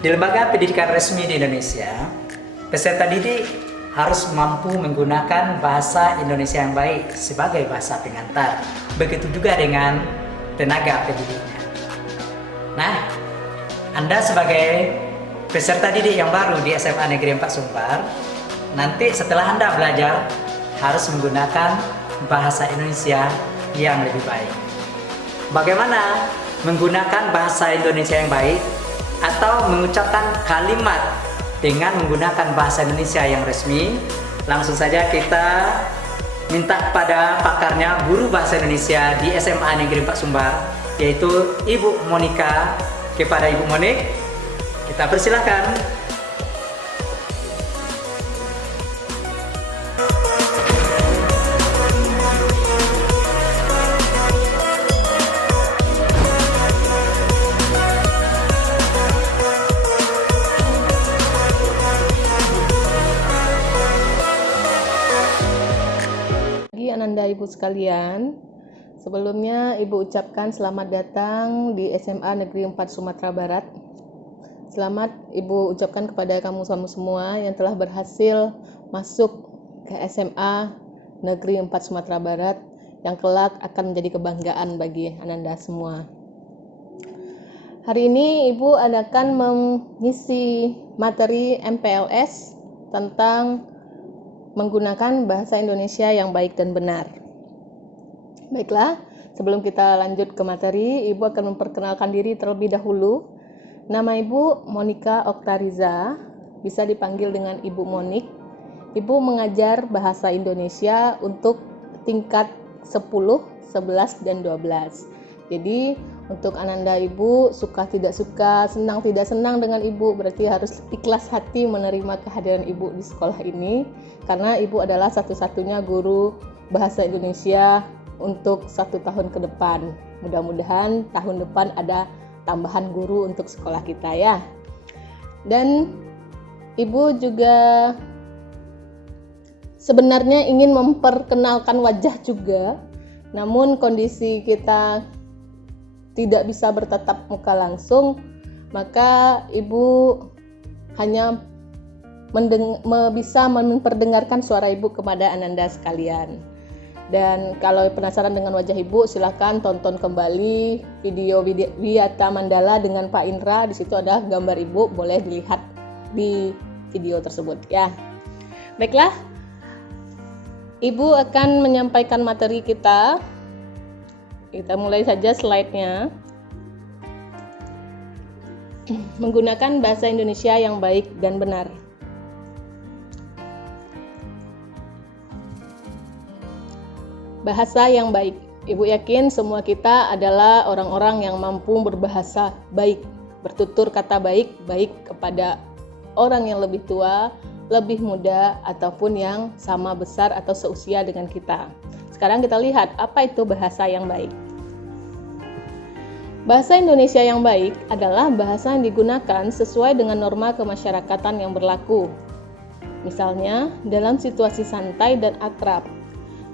Di lembaga pendidikan resmi di Indonesia, peserta didik harus mampu menggunakan bahasa Indonesia yang baik sebagai bahasa pengantar. Begitu juga dengan tenaga pendidiknya. Nah, Anda sebagai peserta didik yang baru di SMA Negeri 4 Sumbar, nanti setelah Anda belajar harus menggunakan bahasa Indonesia yang lebih baik. Bagaimana menggunakan bahasa Indonesia yang baik atau mengucapkan kalimat dengan menggunakan bahasa Indonesia yang resmi? Langsung saja kita minta kepada pakarnya, guru bahasa Indonesia di SMA Negeri 4 Sumbar, yaitu Ibu Monika. Kepada Ibu Monik, kita persilakan. Ananda Ibu sekalian, sebelumnya Ibu ucapkan selamat datang di SMA Negeri 4 Sumatera Barat. Selamat Ibu ucapkan kepada kamu semua yang telah berhasil masuk ke SMA Negeri 4 Sumatera Barat yang kelak akan menjadi kebanggaan bagi Ananda semua. Hari ini Ibu akan mengisi materi MPLS tentang menggunakan bahasa Indonesia yang baik dan benar. Baiklah, sebelum kita lanjut ke materi, Ibu akan memperkenalkan diri terlebih dahulu. Nama Ibu Monika Oktariza, bisa dipanggil dengan Ibu Monik. Ibu mengajar bahasa Indonesia untuk tingkat 10, 11, dan 12. Jadi, untuk Ananda Ibu, suka tidak suka, senang tidak senang dengan Ibu, berarti harus ikhlas hati menerima kehadiran Ibu di sekolah ini, karena Ibu adalah satu-satunya guru bahasa Indonesia untuk 1 tahun ke depan. Mudah-mudahan tahun depan ada tambahan guru untuk sekolah kita ya. Dan Ibu juga sebenarnya ingin memperkenalkan wajah juga, namun kondisi kita tidak bisa bertatap muka langsung, maka Ibu hanya bisa memperdengarkan suara Ibu kepada Ananda sekalian. Dan kalau penasaran dengan wajah Ibu, silakan tonton kembali video Wiyata Mandala dengan Pak Indra. Di situ ada gambar Ibu, boleh dilihat di video tersebut ya. Baiklah, Ibu akan menyampaikan materi kita. Kita mulai saja slide-nya. Menggunakan bahasa Indonesia yang baik dan benar. Bahasa yang baik. Ibu yakin semua kita adalah orang-orang yang mampu berbahasa baik, bertutur kata baik, baik kepada orang yang lebih tua, lebih muda, ataupun yang sama besar atau seusia dengan kita. Sekarang kita lihat apa itu bahasa yang baik. Bahasa Indonesia yang baik adalah bahasa yang digunakan sesuai dengan norma kemasyarakatan yang berlaku. Misalnya, dalam situasi santai dan akrab.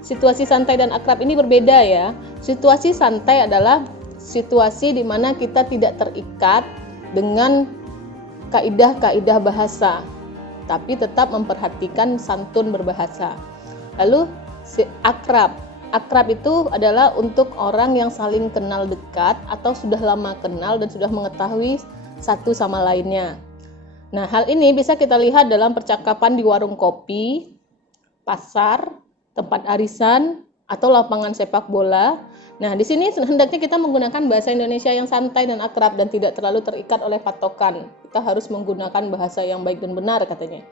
Situasi santai dan akrab ini berbeda ya. Situasi santai adalah situasi di mana kita tidak terikat dengan kaidah-kaidah bahasa, tapi tetap memperhatikan santun berbahasa. Lalu akrab. Akrab itu adalah untuk orang yang saling kenal dekat atau sudah lama kenal dan sudah mengetahui satu sama lainnya. Nah, hal ini bisa kita lihat dalam percakapan di warung kopi, pasar, tempat arisan, atau lapangan sepak bola. Nah, di sini hendaknya kita menggunakan bahasa Indonesia yang santai dan akrab dan tidak terlalu terikat oleh patokan. Kita harus menggunakan bahasa yang baik dan benar katanya.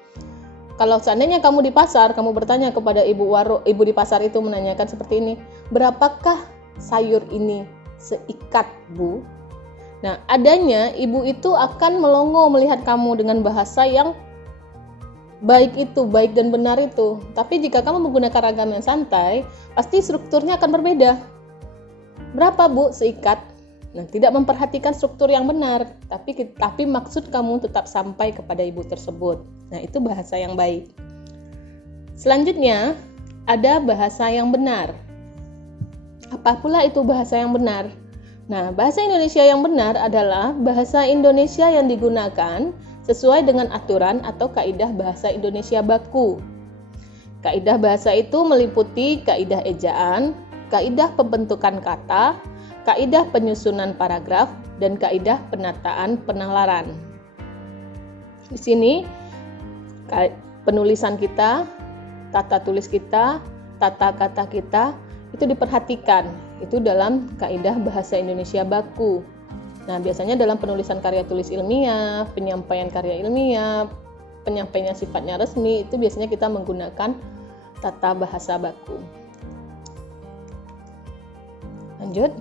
Kalau seandainya kamu di pasar, kamu bertanya kepada ibu di pasar itu menanyakan seperti ini, berapakah sayur ini seikat, Bu? Nah, adanya ibu itu akan melongo melihat kamu dengan bahasa yang baik dan benar itu. Tapi jika kamu menggunakan ragam yang santai, pasti strukturnya akan berbeda. Berapa, Bu, seikat? Nah, tidak memperhatikan struktur yang benar, tapi maksud kamu tetap sampai kepada ibu tersebut. Nah, itu bahasa yang baik. Selanjutnya, ada bahasa yang benar. Apa pula itu bahasa yang benar? Nah, bahasa Indonesia yang benar adalah bahasa Indonesia yang digunakan sesuai dengan aturan atau kaidah bahasa Indonesia baku. Kaidah bahasa itu meliputi kaidah ejaan, kaidah pembentukan kata, kaidah penyusunan paragraf, dan kaidah penataan penalaran. Di sini penulisan kita, tata tulis kita, tata kata kita itu diperhatikan. Itu dalam kaidah bahasa Indonesia baku. Nah, biasanya dalam penulisan karya tulis ilmiah, penyampaian karya ilmiah, penyampaian sifatnya resmi, itu biasanya kita menggunakan tata bahasa baku. Lanjut.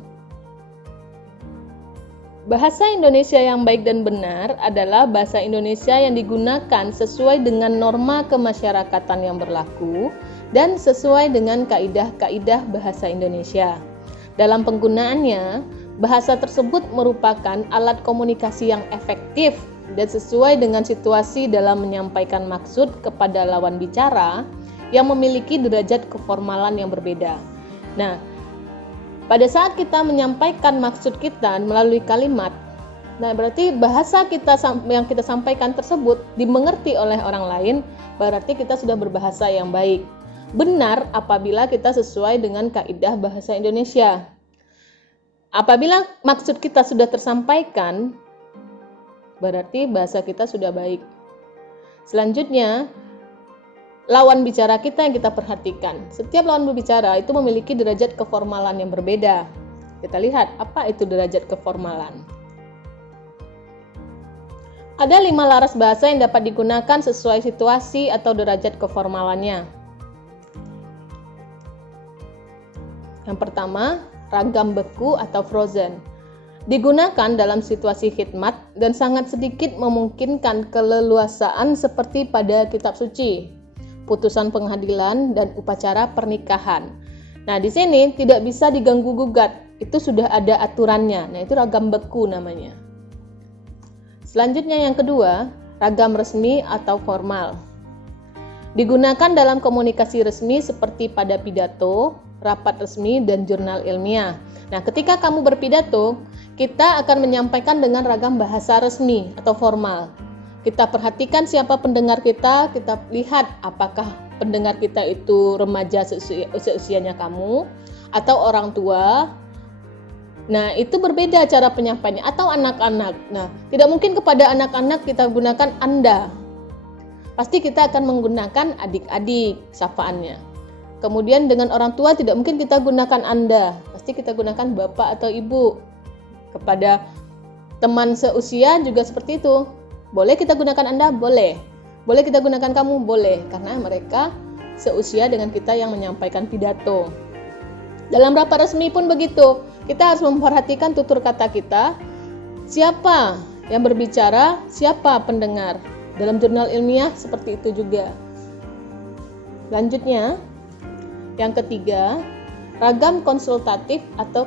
Bahasa Indonesia yang baik dan benar adalah bahasa Indonesia yang digunakan sesuai dengan norma kemasyarakatan yang berlaku dan sesuai dengan kaidah-kaidah bahasa Indonesia. Dalam penggunaannya, bahasa tersebut merupakan alat komunikasi yang efektif dan sesuai dengan situasi dalam menyampaikan maksud kepada lawan bicara yang memiliki derajat keformalan yang berbeda. Nah, pada saat kita menyampaikan maksud kita melalui kalimat, nah berarti bahasa kita yang kita sampaikan tersebut dimengerti oleh orang lain, berarti kita sudah berbahasa yang baik. Benar apabila kita sesuai dengan kaidah bahasa Indonesia. Apabila maksud kita sudah tersampaikan, berarti bahasa kita sudah baik. Selanjutnya, lawan bicara kita yang kita perhatikan. Setiap lawan berbicara itu memiliki derajat keformalan yang berbeda. Kita lihat apa itu derajat keformalan. Ada 5 laras bahasa yang dapat digunakan sesuai situasi atau derajat keformalannya. Yang pertama, ragam beku atau frozen. Digunakan dalam situasi khidmat dan sangat sedikit memungkinkan keleluasaan seperti pada kitab suci, putusan pengadilan, dan upacara pernikahan. Nah, di sini tidak bisa diganggu gugat. Itu sudah ada aturannya. Nah, itu ragam beku namanya. Selanjutnya yang kedua, ragam resmi atau formal. Digunakan dalam komunikasi resmi seperti pada pidato, rapat resmi, dan jurnal ilmiah. Nah, ketika kamu berpidato, kita akan menyampaikan dengan ragam bahasa resmi atau formal. Kita perhatikan siapa pendengar kita lihat apakah pendengar kita itu remaja seusianya kamu atau orang tua. Nah, itu berbeda cara penyampaiannya, atau anak-anak. Nah, tidak mungkin kepada anak-anak kita gunakan Anda. Pasti kita akan menggunakan adik-adik sapaannya. Kemudian dengan orang tua tidak mungkin kita gunakan Anda, pasti kita gunakan bapak atau ibu. Kepada teman seusia juga seperti itu. Boleh kita gunakan Anda? Boleh. Boleh kita gunakan kamu? Boleh. Karena mereka seusia dengan kita yang menyampaikan pidato. Dalam rapat resmi pun begitu. Kita harus memperhatikan tutur kata kita. Siapa yang berbicara, siapa pendengar. Dalam jurnal ilmiah seperti itu juga. Lanjutnya, yang ketiga, ragam konsultatif atau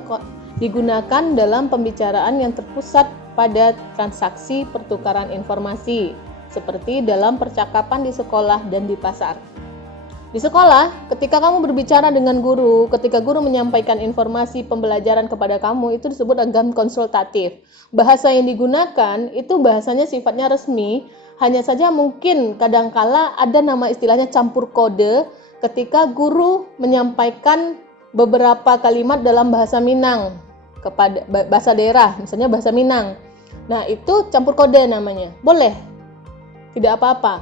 digunakan dalam pembicaraan yang terpusat pada transaksi pertukaran informasi, seperti dalam percakapan di sekolah dan di pasar. Di sekolah, ketika kamu berbicara dengan guru, ketika guru menyampaikan informasi pembelajaran kepada kamu, itu disebut ragam konsultatif. Bahasa yang digunakan itu bahasanya sifatnya resmi, hanya saja mungkin kadangkala ada nama istilahnya campur kode ketika guru menyampaikan beberapa kalimat dalam bahasa Minang kepada bahasa daerah, misalnya bahasa Minang. Nah, itu campur kode namanya. Boleh. Tidak apa-apa.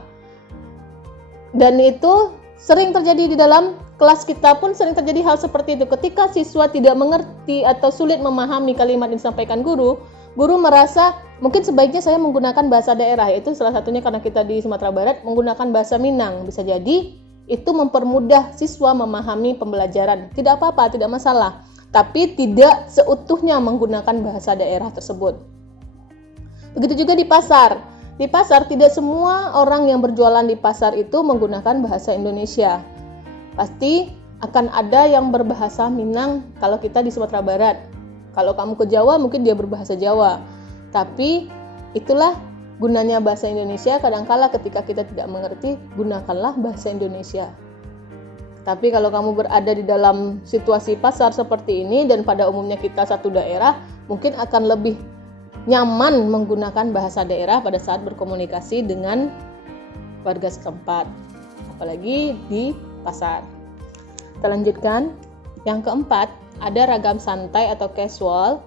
Dan itu sering terjadi di dalam kelas kita pun sering terjadi hal seperti itu. Ketika siswa tidak mengerti atau sulit memahami kalimat yang disampaikan guru merasa mungkin sebaiknya saya menggunakan bahasa daerah. Itu salah satunya karena kita di Sumatera Barat menggunakan bahasa Minang. Bisa jadi itu mempermudah siswa memahami pembelajaran. Tidak apa-apa, tidak masalah. Tapi tidak seutuhnya menggunakan bahasa daerah tersebut. Begitu juga di pasar. Di pasar tidak semua orang yang berjualan di pasar itu menggunakan bahasa Indonesia. Pasti akan ada yang berbahasa Minang kalau kita di Sumatera Barat. Kalau kamu ke Jawa mungkin dia berbahasa Jawa. Tapi itulah gunanya bahasa Indonesia. Kadangkala ketika kita tidak mengerti, gunakanlah bahasa Indonesia. Tapi kalau kamu berada di dalam situasi pasar seperti ini dan pada umumnya kita satu daerah, mungkin akan lebih nyaman menggunakan bahasa daerah pada saat berkomunikasi dengan warga setempat, apalagi di pasar. Kita lanjutkan. Yang keempat, ada ragam santai atau casual,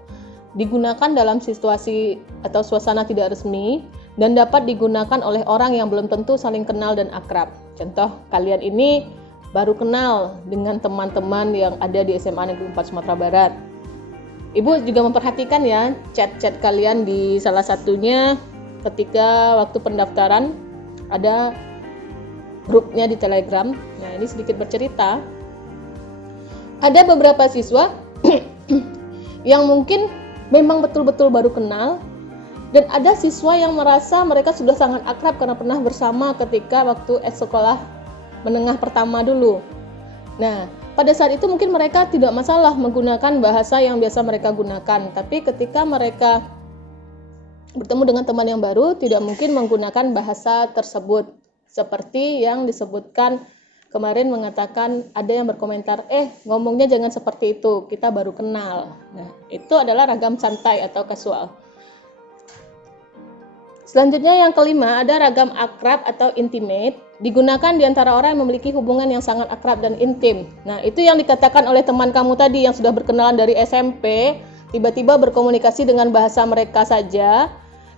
digunakan dalam situasi atau suasana tidak resmi dan dapat digunakan oleh orang yang belum tentu saling kenal dan akrab. Contoh, kalian ini baru kenal dengan teman-teman yang ada di SMA Negeri 4 Sumatera Barat. Ibu juga memperhatikan ya chat-chat kalian di salah satunya ketika waktu pendaftaran ada grupnya di Telegram. Nah, ini sedikit bercerita. Ada beberapa siswa yang mungkin memang betul-betul baru kenal, dan ada siswa yang merasa mereka sudah sangat akrab karena pernah bersama ketika waktu sekolah menengah pertama dulu. Nah, pada saat itu mungkin mereka tidak masalah menggunakan bahasa yang biasa mereka gunakan, tapi ketika mereka bertemu dengan teman yang baru, tidak mungkin menggunakan bahasa tersebut. Seperti yang disebutkan kemarin, mengatakan ada yang berkomentar, ngomongnya jangan seperti itu, kita baru kenal. Nah, itu adalah ragam santai atau casual. Selanjutnya yang kelima, ada ragam akrab atau intimate, digunakan di antara orang yang memiliki hubungan yang sangat akrab dan intim. Nah, itu yang dikatakan oleh teman kamu tadi yang sudah berkenalan dari SMP, tiba-tiba berkomunikasi dengan bahasa mereka saja.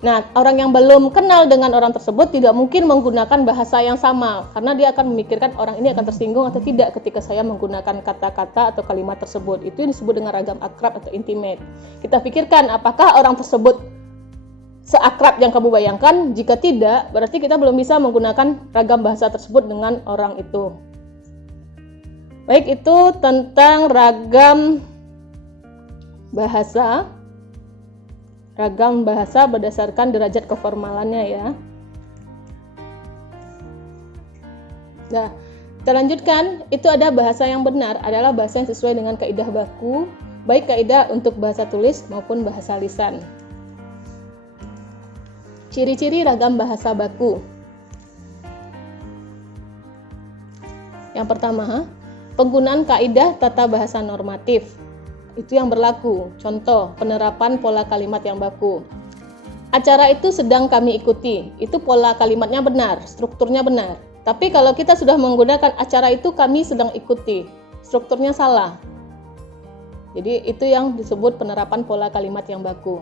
Nah, orang yang belum kenal dengan orang tersebut tidak mungkin menggunakan bahasa yang sama, karena dia akan memikirkan orang ini akan tersinggung atau tidak ketika saya menggunakan kata-kata atau kalimat tersebut. Itu yang disebut dengan ragam akrab atau intimate. Kita pikirkan apakah orang tersebut seakrab yang kamu bayangkan. Jika tidak, berarti kita belum bisa menggunakan ragam bahasa tersebut dengan orang itu. Baik, itu tentang ragam bahasa. Ragam bahasa berdasarkan derajat keformalannya ya. Nah, kita lanjutkan. Itu ada bahasa yang benar, adalah bahasa yang sesuai dengan kaidah baku, baik kaidah untuk bahasa tulis maupun bahasa lisan. Ciri-ciri ragam bahasa baku. Yang pertama, penggunaan kaidah tata bahasa normatif. Itu yang berlaku. Contoh, penerapan pola kalimat yang baku. Acara itu sedang kami ikuti. Itu pola kalimatnya benar, strukturnya benar. Tapi kalau kita sudah menggunakan acara itu kami sedang ikuti, strukturnya salah. Jadi itu yang disebut penerapan pola kalimat yang baku.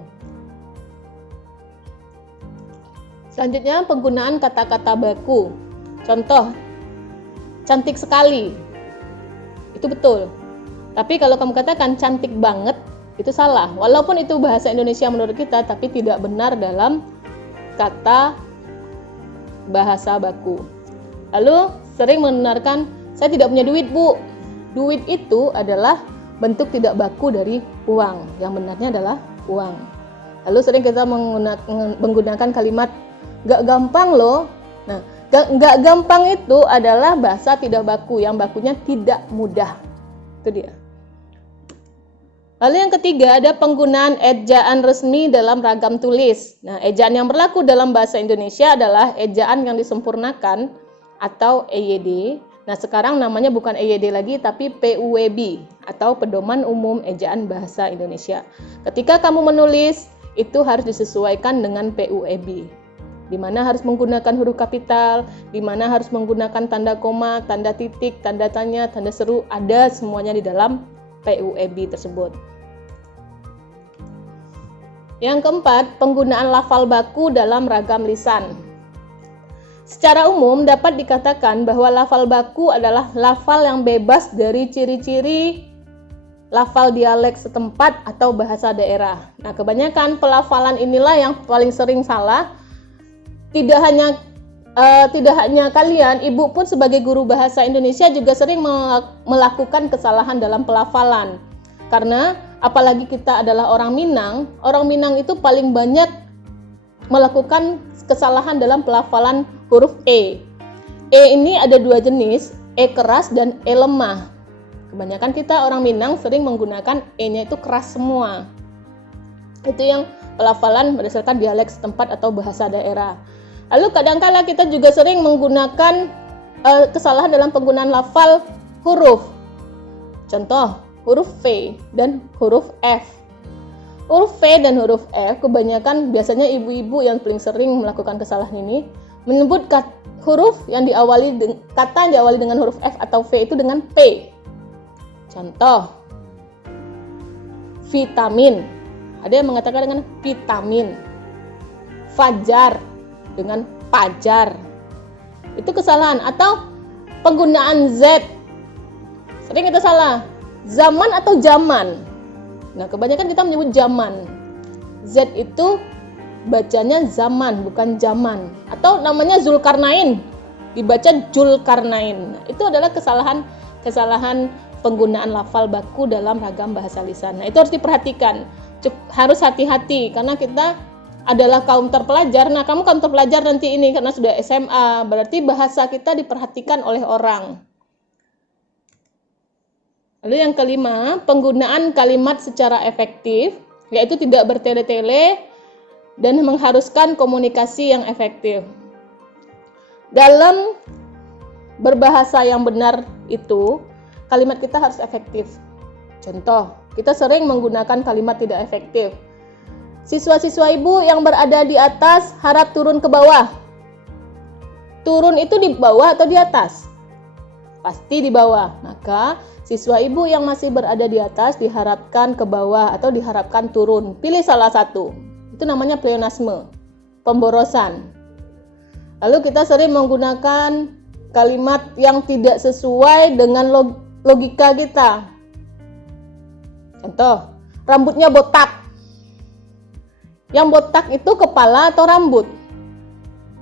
Selanjutnya, penggunaan kata-kata baku. Contoh, cantik sekali. Itu betul. Tapi kalau kamu katakan cantik banget, itu salah. Walaupun itu bahasa Indonesia menurut kita, tapi tidak benar dalam kata bahasa baku. Lalu sering mendengarkan, saya tidak punya duit, Bu. Duit itu adalah bentuk tidak baku dari uang. Yang benarnya adalah uang. Lalu sering kita menggunakan kalimat, gak gampang loh. Nah, gak gampang itu adalah bahasa tidak baku, yang bakunya tidak mudah. Itu dia. Lalu yang ketiga, ada penggunaan ejaan resmi dalam ragam tulis. Nah, ejaan yang berlaku dalam bahasa Indonesia adalah ejaan yang disempurnakan atau EYD. Nah, sekarang namanya bukan EYD lagi, tapi PUEB atau Pedoman Umum Ejaan Bahasa Indonesia. Ketika kamu menulis, itu harus disesuaikan dengan PUEB. Di mana harus menggunakan huruf kapital, di mana harus menggunakan tanda koma, tanda titik, tanda tanya, tanda seru, ada semuanya di dalam PUEB tersebut. Yang keempat, penggunaan lafal baku dalam ragam lisan. Secara umum dapat dikatakan bahwa lafal baku adalah lafal yang bebas dari ciri-ciri lafal dialek setempat atau bahasa daerah. Nah, kebanyakan pelafalan inilah yang paling sering salah. Tidak hanya kalian, ibu pun sebagai guru bahasa Indonesia juga sering melakukan kesalahan dalam pelafalan. Karena apalagi kita adalah orang Minang itu paling banyak melakukan kesalahan dalam pelafalan huruf E. E ini ada dua jenis, E keras dan E lemah. Kebanyakan kita orang Minang sering menggunakan E-nya itu keras semua. Itu yang pelafalan berdasarkan dialek setempat atau bahasa daerah. Lalu kadang-kala kita juga sering menggunakan kesalahan dalam penggunaan lafal huruf. Contoh, huruf V dan huruf F. Huruf V dan huruf F kebanyakan biasanya ibu-ibu yang paling sering melakukan kesalahan ini menyebut kata yang diawali dengan huruf F atau V itu dengan P. Contoh, vitamin. Ada yang mengatakan dengan vitamin. Fajar dengan pajar. Itu kesalahan. Atau penggunaan Z. Sering kita salah. Zaman atau zaman. Nah, kebanyakan kita menyebut zaman. Z itu bacanya zaman, bukan zaman. Atau namanya Zulkarnain, dibaca Julkarnain. Itu adalah kesalahan penggunaan lafal baku dalam ragam bahasa lisan. Nah, itu harus diperhatikan. Harus hati-hati karena kita adalah kaum terpelajar. Nah, kamu kaum terpelajar nanti ini karena sudah SMA, berarti bahasa kita diperhatikan oleh orang. Lalu yang kelima, penggunaan kalimat secara efektif, yaitu tidak bertele-tele dan mengharuskan komunikasi yang efektif. Dalam berbahasa yang benar itu, kalimat kita harus efektif. Contoh, kita sering menggunakan kalimat tidak efektif. Siswa-siswa ibu yang berada di atas harap turun ke bawah. Turun itu di bawah atau di atas? Pasti di bawah. Maka siswa ibu yang masih berada di atas diharapkan ke bawah atau diharapkan turun. Pilih salah satu. Itu namanya pleonasme, pemborosan. Lalu kita sering menggunakan kalimat yang tidak sesuai dengan logika kita. Contoh, rambutnya botak. Yang botak itu kepala atau rambut?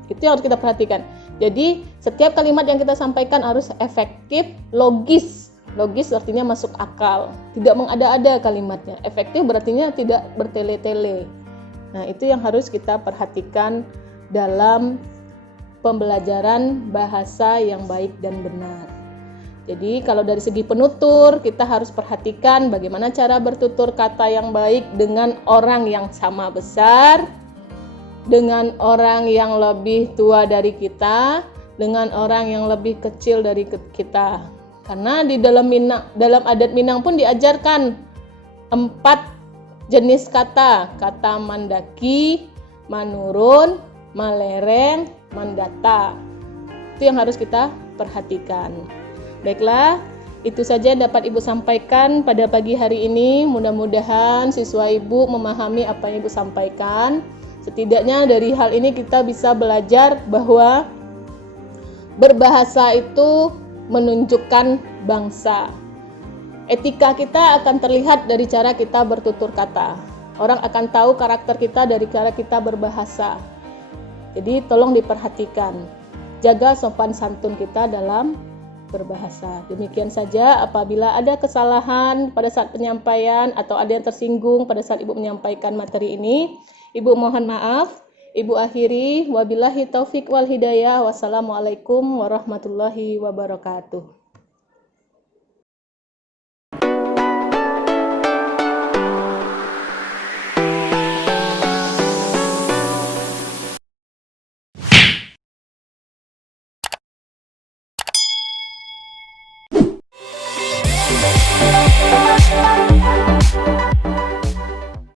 Itu yang harus kita perhatikan. Jadi, setiap kalimat yang kita sampaikan harus efektif, logis. Logis artinya masuk akal. Tidak mengada-ada kalimatnya. Efektif berarti tidak bertele-tele. Nah, itu yang harus kita perhatikan dalam pembelajaran bahasa yang baik dan benar. Jadi, kalau dari segi penutur, kita harus perhatikan bagaimana cara bertutur kata yang baik dengan orang yang sama besar, dengan orang yang lebih tua dari kita, dengan orang yang lebih kecil dari kita. Karena di dalam adat Minang pun diajarkan 4 jenis kata. Kata mandaki, manurun, malereng, mandata. Itu yang harus kita perhatikan. Baiklah, itu saja yang dapat Ibu sampaikan pada pagi hari ini. Mudah-mudahan siswa Ibu memahami apa yang Ibu sampaikan. Setidaknya dari hal ini kita bisa belajar bahwa berbahasa itu menunjukkan bangsa. Etika kita akan terlihat dari cara kita bertutur kata. Orang akan tahu karakter kita dari cara kita berbahasa. Jadi tolong diperhatikan. Jaga sopan santun kita dalam berbahasa. Demikian saja, apabila ada kesalahan pada saat penyampaian atau ada yang tersinggung pada saat Ibu menyampaikan materi ini, Ibu mohon maaf. Ibu akhiri, wabillahi taufik wal hidayah. Wassalamualaikum warahmatullahi wabarakatuh.